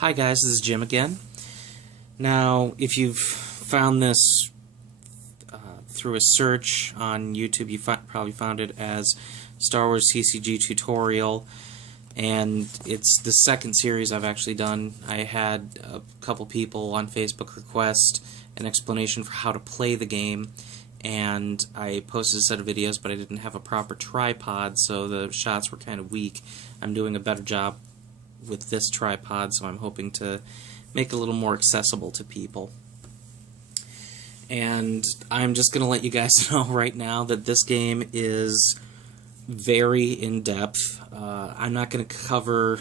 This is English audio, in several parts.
Hi guys, this is Jim again. Now, if you've found this through a search on YouTube, you probably found it as Star Wars CCG tutorial, and it's the second series I've actually done. I had a couple people on Facebook request an explanation for how to play the game, and I posted a set of videos, but I didn't have a proper tripod, so the shots were kind of weak. I'm doing a better job with this tripod, so I'm hoping to make it a little more accessible to people. And I'm just going to let you guys know right now that this game is very in-depth. I'm not going to cover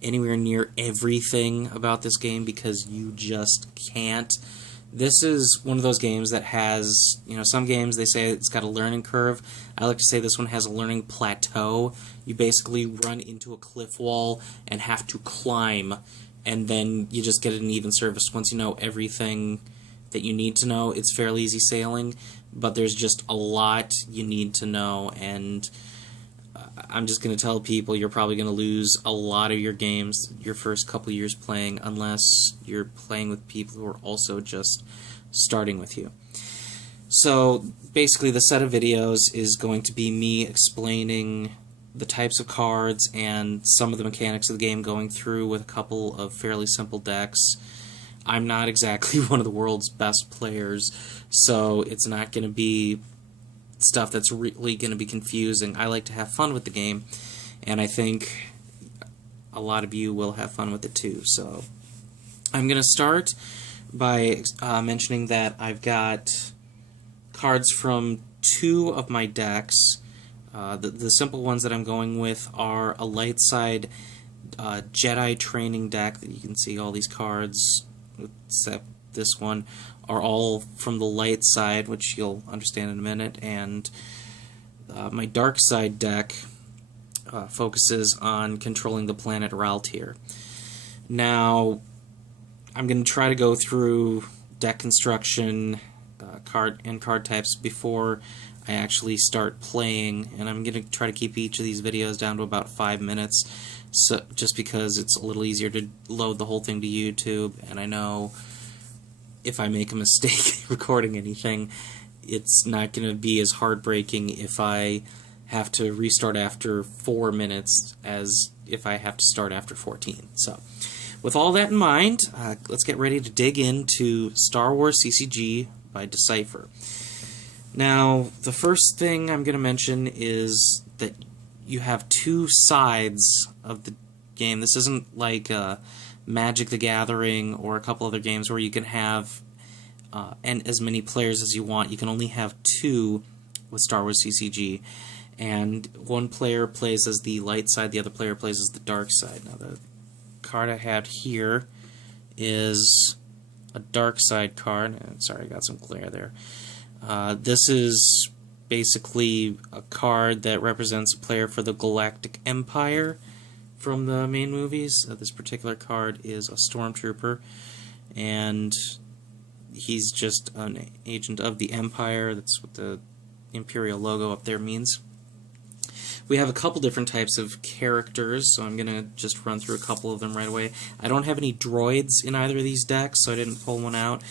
anywhere near everything about this game because you just can't. This is one of those games that has, some games they say it's got a learning curve. I like to say this one has a learning plateau. You basically run into a cliff wall and have to climb, and then you just get an even surface. Once you know everything that you need to know, it's fairly easy sailing, but there's just a lot you need to know, and I'm just going to tell people you're probably going to lose a lot of your games your first couple years playing unless you're playing with people who are also just starting with you. So basically the set of videos is going to be me explaining the types of cards and some of the mechanics of the game, going through with a couple of fairly simple decks. I'm not exactly one of the world's best players, so it's not going to be stuff that's really going to be confusing. I like to have fun with the game, and I think a lot of you will have fun with it too. So I'm going to start by mentioning that I've got cards from two of my decks. The simple ones that I'm going with are a light side Jedi training deck that you can see all these cards, except this one, are all from the light side, which you'll understand in a minute, and my dark side deck focuses on controlling the planet Raltier. Now, I'm going to try to go through deck construction, card types before I actually start playing, and I'm going to try to keep each of these videos down to about 5 minutes, so just because it's a little easier to load the whole thing to YouTube, and I know if I make a mistake recording anything, it's not going to be as heartbreaking if I have to restart after 4 minutes as if I have to start after 14. So, with all that in mind, let's get ready to dig into Star Wars CCG by Decipher. Now, the first thing I'm going to mention is that you have two sides of the game. This isn't like Magic the Gathering or a couple other games where you can have and as many players as you want. You can only have two with Star Wars CCG, and one player plays as the light side, the other player plays as the dark side. Now the card I have here is a dark side card. Sorry, I got some glare there. This is basically a card that represents a player for the Galactic Empire from the main movies. This particular card is a stormtrooper, and he's just an agent of the Empire. That's what the Imperial logo up there means. We have a couple different types of characters, so I'm going to just run through a couple of them right away. I don't have any droids in either of these decks, so I didn't pull one out,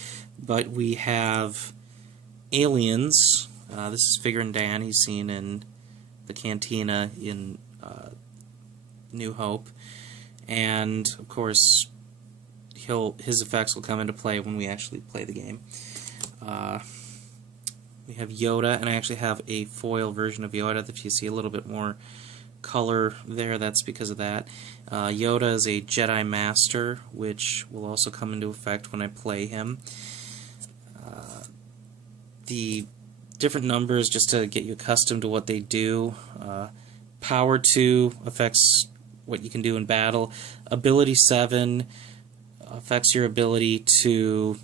but we have aliens. This is Figure Dan. He's seen in the Cantina in New Hope, and of course his effects will come into play when we actually play the game. We have Yoda, and I actually have a foil version of Yoda. If you see a little bit more color there, that's because of that. Yoda is a Jedi Master, which will also come into effect when I play him. The different numbers, just to get you accustomed to what they do. Power 2 affects what you can do in battle. Ability 7 affects your ability to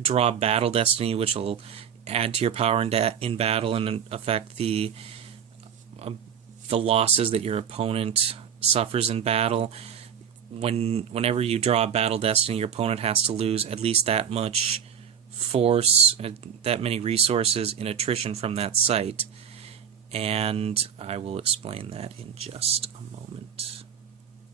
draw Battle Destiny, which will add to your power in battle and affect the losses that your opponent suffers in battle. Whenever you draw Battle Destiny, your opponent has to lose at least that much force, that many resources in attrition from that site, and I will explain that in just a moment.